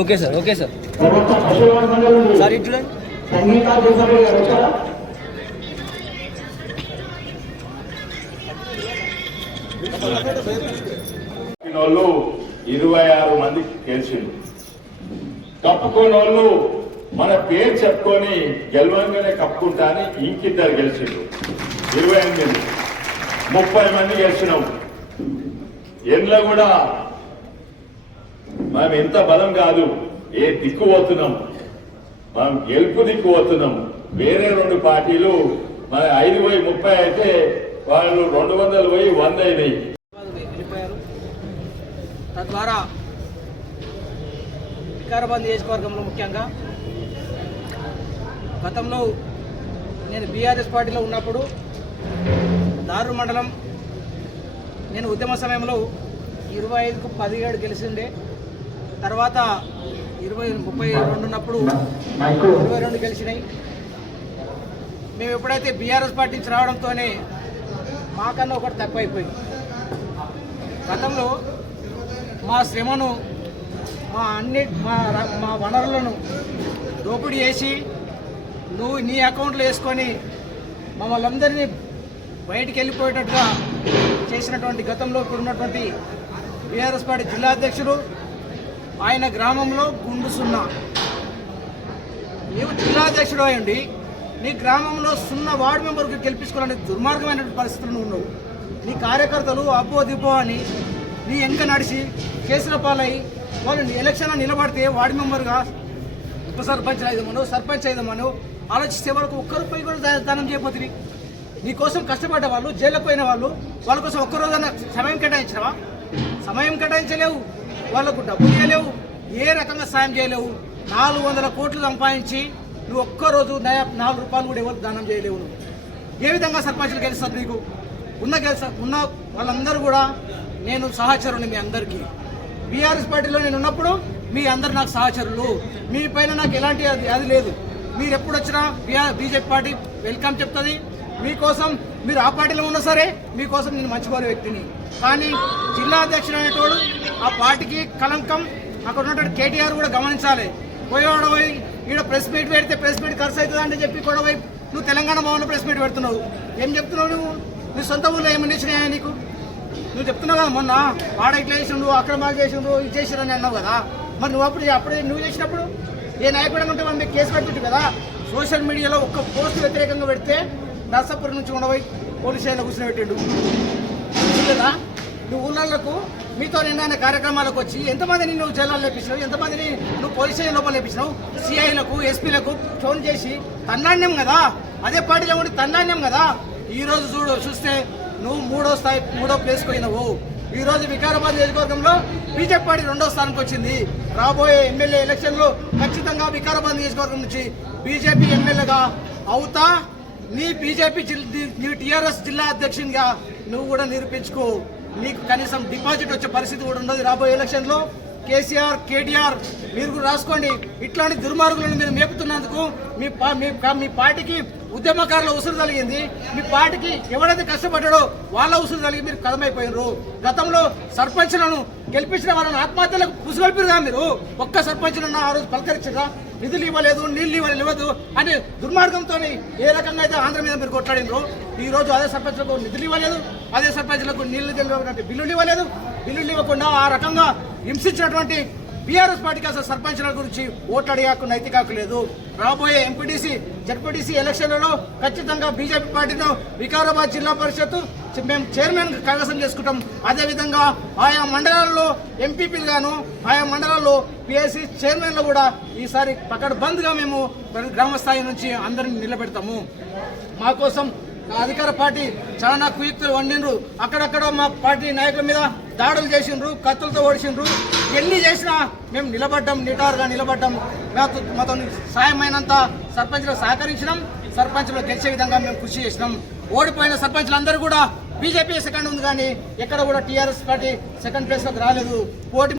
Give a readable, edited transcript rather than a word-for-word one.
Okay sir okay sir sir ఇటు చూడండి. వాళ్ళు 26 మంది గెలిచిండు. కప్పుకోని వాళ్ళు మన పేరు చెప్పుకొని గెలవంగానే కప్పుకుంటా అని ఇంకిద్దరు గెలిచిండు. 28 30 మంది గెలిచినాం. ఎండ్లో కూడా మనం ఎంత బలం కాదు, ఏ దిక్కు పోతున్నాం, మనం గెలుపు దిక్కు పోతున్నాం. వేరే 2 పార్టీలు మన 5 పోయి 30 అయితే వాళ్ళు 200 పోయి 100 అయినాయి. తద్వారా వికారాబాద్ నియోజకవర్గంలో ముఖ్యంగా గతంలో నేను బీఆర్ఎస్ పార్టీలో ఉన్నప్పుడు దారు మండలం నేను ఉద్యమ సమయంలో 25కు 17 గెలిచిండే. తర్వాత 32 ఉన్నప్పుడు 22 గెలిచినాయి. మేము ఎప్పుడైతే బీఆర్ఎస్ పార్టీ నుంచి రావడంతోనే మాకన్నా ఒకటి తక్కువైపోయింది. గతంలో మా శ్రమను మా వనరులను దోపిడీ చేసి నువ్వు నీ అకౌంట్లో వేసుకొని మమ్మల్ని అందరినీ బయటికి వెళ్ళిపోయేటట్టుగా చేసినటువంటి గతంలో ఇప్పుడున్నటువంటి బీఆర్ఎస్ పార్టీ జిల్లా అధ్యక్షుడు ఆయన గ్రామంలో గుండు సున్నా. నీవు జిల్లా అధ్యక్షుడు అయ్యండి నీ గ్రామంలో 0 వార్డు మెంబర్కి గెలిపించుకోవాలని దుర్మార్గమైనటువంటి పరిస్థితులు ఉన్నావు. నీ కార్యకర్తలు అబ్బో దిబ్బో అని నీ వెంక నడిచి కేసుల పాలై వాళ్ళు ఎలక్షన్లో నిలబడితే వార్డు మెంబర్గా ఉప సర్పంచ్ అయిదమను సర్పంచ్ అయిదమను ఆలోచిస్తే వాళ్ళకు 1 రూపాయి కూడా దానం చేయబోతుంది. నీకోసం కష్టపడ్డ వాళ్ళు జైలుకు పోయిన వాళ్ళు వాళ్ళ కోసం ఒక్కరోజైనా సమయం కేటాయించినవా? సమయం కేటాయించలేవు, వాళ్ళకు డబ్బులు ఇవ్వలేవు, ఏ రకంగా సాయం చేయలేవు. 400 కోట్లు సంపాదించి నువ్వు ఒక్కరోజు 4 రూపాయలు కూడా ఎవరు దానం చేయలేవు. నువ్వు ఏ విధంగా సర్పంచ్లు గెలుస్తారు? నీకు ఉన్న వాళ్ళందరూ కూడా నేను సహచరుని మీ అందరికీ. బీఆర్ఎస్ పార్టీలో నేను ఉన్నప్పుడు మీ అందరు నాకు సహచరులు. మీ పైన నాకు ఎలాంటి అది లేదు. మీరు ఎప్పుడు వచ్చినా బీజేపీ పార్టీ వెల్కమ్ చెప్తుంది. మీకోసం మీరు ఆ పార్టీలో ఉన్నా సరే మీకోసం నేను మంచికోరే వ్యక్తిని. కానీ జిల్లా అధ్యక్షుడు అనేటోడు ఆ పార్టీకి కలంకం. అక్కడ ఉన్నటువంటి కేటీఆర్ కూడా గమనించాలి. పోయి ఈడ ప్రెస్ మీట్ పెడితే ప్రెస్ మీట్ ఖర్చు అవుతుంది అంటే చెప్పి కూడా నువ్వు తెలంగాణ భవన్లో ప్రెస్ మీట్ పెడుతున్నావు. ఏం చెప్తున్నావు నువ్వు? నీ సొంత ఊళ్ళో ఏమన్నా ఇచ్చినాయా నీకు? నువ్వు చెప్తున్నావు కదా మొన్న వాడ ఇట్లా చేసిండు, అక్రమాలు చేసిండు, ఇది చేసిరని అన్నావు కదా. మరి నువ్వు అప్పుడే నువ్వు చేసినప్పుడు ఏ నాయకుడు ఉంటే వాళ్ళు కేసు కట్టిండు కదా. సోషల్ మీడియాలో ఒక్క పోస్ట్ వ్యతిరేకంగా పెడితే నర్సాపూర్ నుంచి ఉండబోయి పోలీస్ స్టేషన్లో కూర్చొని పెట్టిండు కదా. నువ్వు ఊళ్ళకు మీతో నిన్న కార్యక్రమాలకు వచ్చి ఎంతమందిని నువ్వు జైల్లో లేపించినావు, ఎంతమందిని నువ్వు పోలీస్ స్టేషన్ లోపల లేపించినావు. సిఐలకు ఎస్పీలకు ఫోన్ చేసి తన్నాణ్యం కదా, అదే పార్టీలో ఉండి తన్నాణ్యం కదా. ఈ రోజు చూస్తే నువ్వు 3వ ప్లేస్కి పోయినావు. ఈ రోజు వికారాబాద్ నియోజకవర్గంలో బీజేపీ పార్టీ 2వ స్థానానికి వచ్చింది. రాబోయే ఎమ్మెల్యే ఎలక్షన్లో ఖచ్చితంగా వికారాబాద్ నియోజకవర్గం నుంచి బీజేపీ ఎమ్మెల్యేగా అవుతా. నీ టీఆర్ఎస్ జిల్లా అధ్యక్షునిగా నువ్వు కూడా నిరూపించుకో. నీకు కనీసం డిపాజిట్ వచ్చే పరిస్థితి కూడా ఉండదు రాబోయే ఎలక్షన్లో. కేసీఆర్ కేటీఆర్ మీరు కూడా రాసుకోండి. ఇట్లాంటి దుర్మార్గులను మీరు మేపుతున్నందుకు మీ పార్టీకి ఉద్యమకారుల ఉసురు కలిగింది. మీ పార్టీకి ఎవరైతే కష్టపడ్డాడో వాళ్ళ ఉసురు కలిగి మీరు కథమైపోయినారు. గతంలో సర్పంచ్లను గెలిపించిన వాళ్ళని ఆత్మహత్యలకు పుసుగొల్పిరుగా మీరు. ఒక్క సర్పంచ్లను ఆ రోజు పలకరించగా నిధులు ఇవ్వలేదు, నీళ్లు ఇవ్వలేదు అని దుర్మార్గంతో ఏ రకంగా అయితే ఆంధ్ర మీద మీరు కొట్లాడినరు. ఈ రోజు అదే సర్పంచ్లకు నిధులు ఇవ్వలేదు, అదే సర్పంచ్లకు నీళ్లు తెలియనటువంటి బిల్లులు ఇవ్వలేదు. బిల్లులు ఇవ్వకుండా ఆ రకంగా హింసించినటువంటి బీఆర్ఎస్ పార్టీకి అసలు సర్పంచ్ల గురించి ఓట్లు అడిగాకు నైతిక హక్కు లేదు. రాబోయే ఎంపీటీసీ జడ్పీటీసీ ఎలక్షన్లలో ఖచ్చితంగా బీజేపీ పార్టీలో వికారాబాద్ జిల్లా పరిషత్ మేము చైర్మన్ కైవసం చేసుకుంటాం. అదేవిధంగా ఆయా మండలాల్లో ఎంపీపీలు గాను ఆయా మండలాల్లో పిఎస్సీ చైర్మన్లు కూడా ఈసారి పకడ్బంద్గా మేము గ్రామ స్థాయి నుంచి అందరిని నిలబెడతాము. మా కోసం అధికార పార్టీ చాలా కుయుక్తులు వండిండ్రు. అక్కడక్కడ మా పార్టీ నాయకుల మీద దాడులు చేసిండ్రు, కత్తులతో ఓడిసిండ్రు. ఎన్ని చేసినా మేము నిలబడ్డాం, నిటారుగా నిలబడ్డాం. మాతో సాయమైనంత సర్పంచ్లకు సహకరించినాం. సర్పంచ్లు గెలిచే విధంగా మేము కృషి చేసినాం. ఓడిపోయిన సర్పంచ్లందరూ కూడా బీజేపీ సెకండ్ ఉంది, కానీ ఎక్కడ కూడా టీఆర్ఎస్ పార్టీ సెకండ్ ప్లేస్లోకి రాలేదు.